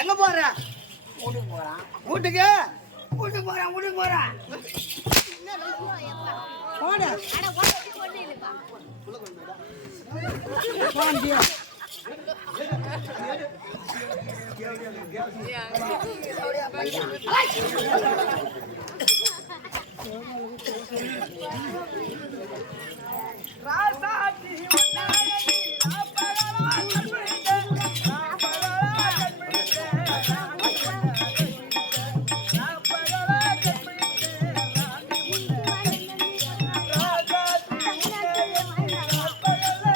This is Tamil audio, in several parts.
எங்க போற? வீட்டுக்கு போறான். வீட்டுக்கு வீட்டுக்கு போறான். வீட்டுக்கு போறான். போடு. அட ஓடி கொண்டு இல்லப்பா. போண்டியா. ராசாத்தி உன்னாயி அப்பறமா கல்விட்டே அப்பறமா கல்விட்டே அப்பறமா கல்விட்டே ராசாத்தி உன்னாயி அப்பறமா கல்விட்டே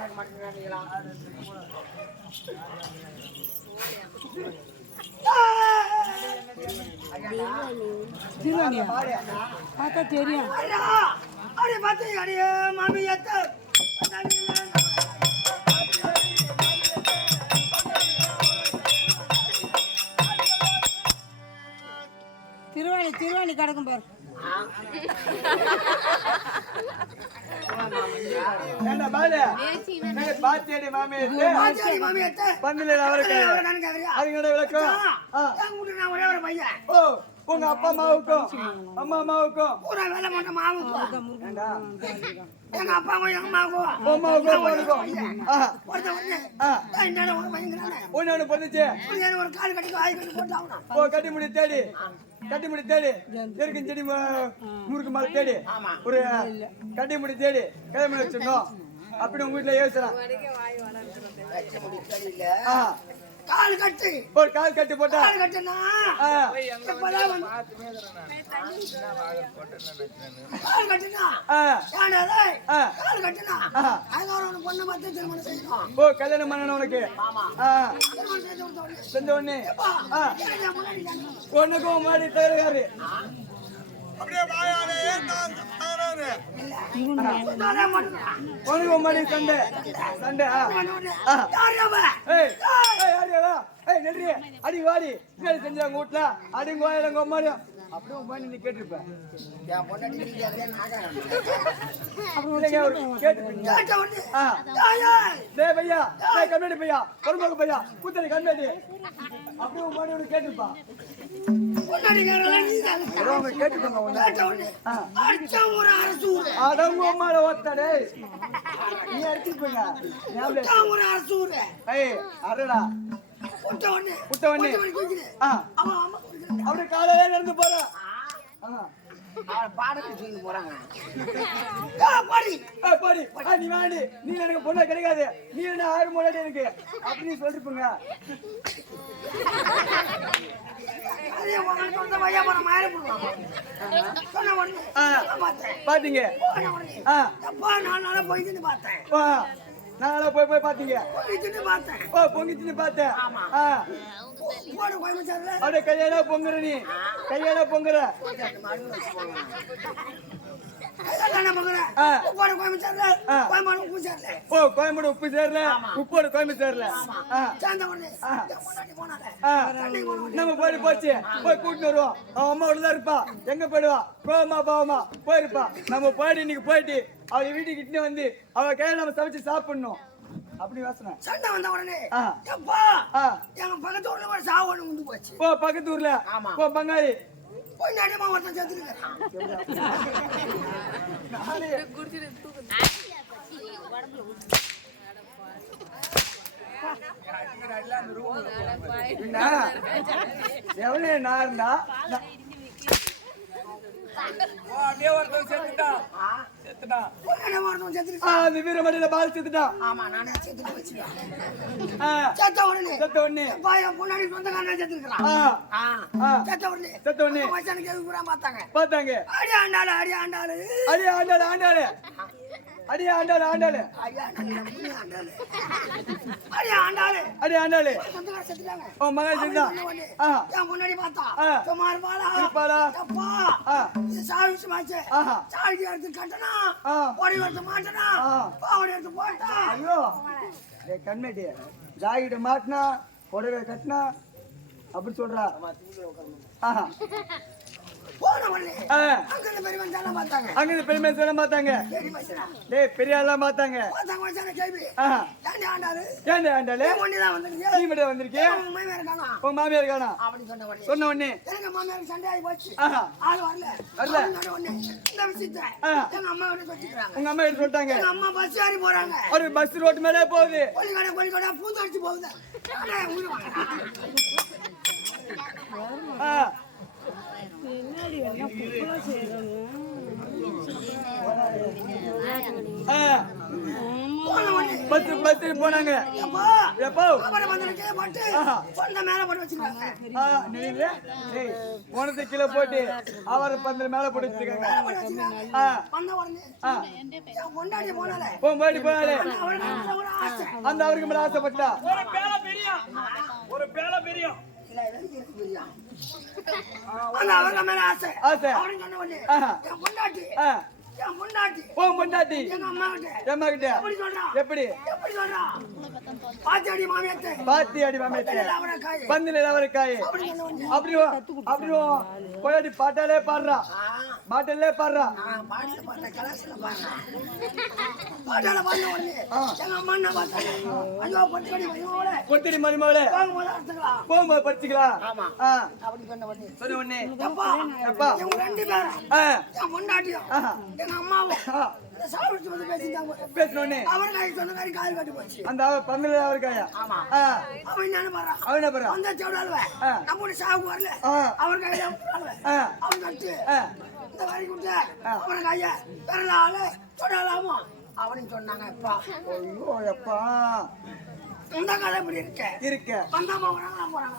இருக்க மாட்டேங்கிறீங்களா? திருவாணியா பார்த்தா தெரியும். அடி பார்த்து அடியே மாமி எத்த திருவாணி கிடக்கும் பாரு. ஏண்டா பாலு நீங்க பாத்தியடி மாமே மாமி எத்த பந்தில அவருக்கு அதுங்கட விளக்கம் நான் ஒரே ஒரு பையன். ஓ உங்க அப்பா அம்மாவுக்கும் அம்மா அம்மாவுக்கும் பூரா வேலை பண்ண மாவுக்கும் ஏண்டா எங்க அப்பாவும் எங்க அம்மாவுக்கும் அம்மாவுக்கும் உனக்கும் ஒருத்தன் வந்து என்னோட ஒரு பையங்கிறானே ஒன்னு பொண்ணுச்சு ஒரு கால் கட்டி வாய் கட்டி போட்டு ஆகணும். ஓ கட்டி முடி தேடி எருக்கு செடி முறுக்கு மேல தேடி ஒரு கட்டி முடி தேடி கிளம்பி வச்சிருந்தோம். அப்படி உங்க வீட்டுல யோசிக்கலாம் கால் கட்டு ஒரு கால் கட்டி போட்டா கால் கட்டுனா கால் கட்டுனா கால் கட்டுனா அதுதான் ஒரு பொண்ணை பார்த்து திருமணம் செய்யணும். ஓ கல்யாணம் பண்ணணும் உனக்கு செஞ்ச உடனே ஒண்ணுக்கும் மாடி தயாரு அப்படியே வாயாலே உனக்கும் மாடி சண்டை சண்டை அடி வாடி செஞ்சாங்க வீட்டுல அடி கோயிலங்க மாடியும் அப்படியே பண்ணி நீ கேட்டிருப்பேன் பையா கம்மியாடி பையா பொறுமைக்கு பையா கூத்தடி கம்மியாடி அப்படியே பண்ணி கேட்டிருப்பா அடங்கு அம்மால ஒத்தடே நீ அடிச்சிருப்பீங்க அரடா விட்ட உடனே அப்படி காலையில நடந்து போற போறாங்க நீ வாடி நீ எனக்கு பொண்ணு கிடைக்காது நீ என்ன 6 முன்னாடி எனக்கு அப்படின்னு சொல்லிருப்பீங்க. பாத்தீங்க நாளா போய் பாத்தீங்க ஓ பொங்கிச்சுன்னு பார்த்தேன் அப்படியே கையால பொங்குற நீ கையால பொங்குற கோயம்புடு உப்பு சேரல உப்போடு கோயம்பு சேரல நம்ம போய் போச்சு போய் கூட்டிட்டு வருவோம் அவன் அம்மா உள்ளதான் இருப்பா எங்க போயிடுவா கோவமா பாவமா போயிருப்பா நம்ம போயிட்டு இன்னைக்கு போயிட்டு அவ வீட்டுக்கு இட்டு வந்து அவ கையில நம்ம சமைச்சு சாப்பிடணும் அப்படி வாசனை சண்டை வந்த உடனே எங்க பக்கத்து ஊர்ல ஒரு சாவு ஒண்ணு உண்டு போச்சு. போ பக்கத்து ஊர்ல போ பங்காளி போய் நடிமா ஒருத்தன் செத்துருக்கான். எவ்வளவு நார்ந்தா வீரமடியில பால் செத்துட்டான். பார்த்தாங்க அடி ஆண்டாளு உன் மகன் செத்தான் முன்னாடி பார்த்தா சாவி எடுத்து கட்டனா ஓடி எடுத்து மாட்டனா பாவடி எடுத்து போட்டா ஐயோ கண்மேட்டி ஜாகிட்ட மாட்டினா புடவை கட்டினா அப்படி சொல்றா அங்க பெருமை பார்த்தாங்க பெரிய ஆளெல்லாம் பார்த்தாங்க வந்திருக்கேன் உங்க மாமியார் காணா சொன்ன உடனே உங்க அம்மா எடுத்து சொல்லிட்டாங்க ஒரு பஸ் ரோட்டு மேலே போகுது பூந்தடிச்சு போகுது பஸ் போனாங்க எப்போ எப்போ அவரை வந்து போட்டு சொந்த மேல போட்டு வச்சிருக்காங்க போனது கீழே போட்டு அவரை பந்தல் மேல போட்டு வச்சிருக்காங்க வந்த உடனே என் பொண்டாட்டி போனாலே போனாலே அவருக்கு ஒரு ஆசை அந்த அவருக்கு மேல ஆசைப்பட்டா ஒரு பேல பெரியும் இல்ல எனக்கு புரியா அந்த அவருக்கு மேல ஆசை அவருக்கு சொன்ன உடனே என் பொண்டாட்டி பொண்டாட்டி எங்க அம்மா கிட்ட எப்படி சொல்றா எப்படி சொல்றா பாத்தியாடி மாமியாத்தே பந்தில அவரைக்காய் அப்படி போயாடி பாட்டாலே பாடுறா பாட்டல்லே பாடுறா பொட்டடி மருமகளே போகும்போது படிச்சுக்கலாம் சொன்ன உடனே அப்பா பேசணுன்னே அந்த பந்தல அவருக்காயா அவன் என்ன பண்றான் அந்த சோடால நம்முடைய சாவுக்கு வரல அவர் கையில அவன் கட்டு இந்த வரி கொடுத்த அவன் கைய வரலால சொல்லாமோ அவனுக்கு சொன்னாங்க அப்பா ஐயோ அப்பா இந்த கதை இப்படி இருக்க வந்தாம வராங்க போறாங்க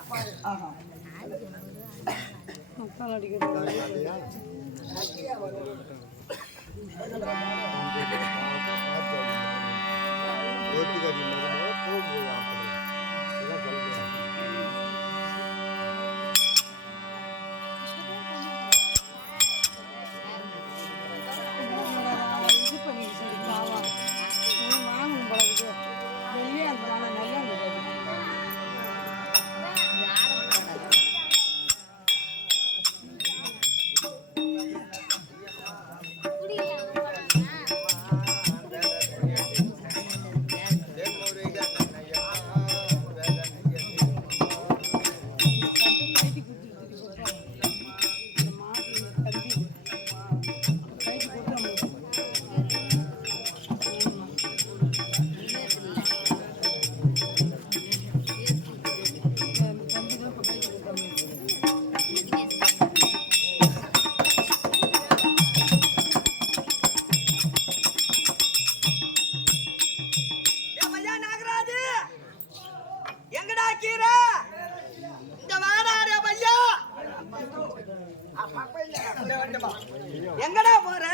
எங்கடா போற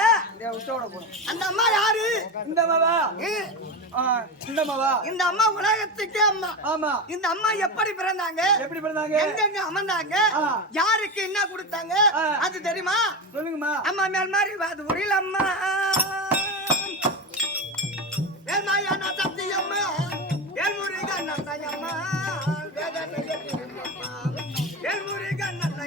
அந்த அம்மா யாரு இந்த அம்மா உலகத்துக்கே அம்மா ஆமா இந்த அம்மா எப்படி பிறந்தாங்க எங்க அமர்ந்தாங்க யாருக்கு என்ன கொடுத்தாங்க அது தெரியுமா சொல்லுங்கம்மா அம்மா மேல் மாதிரி அது உரியில் அம்மா சக்தி அம்மா அம்மா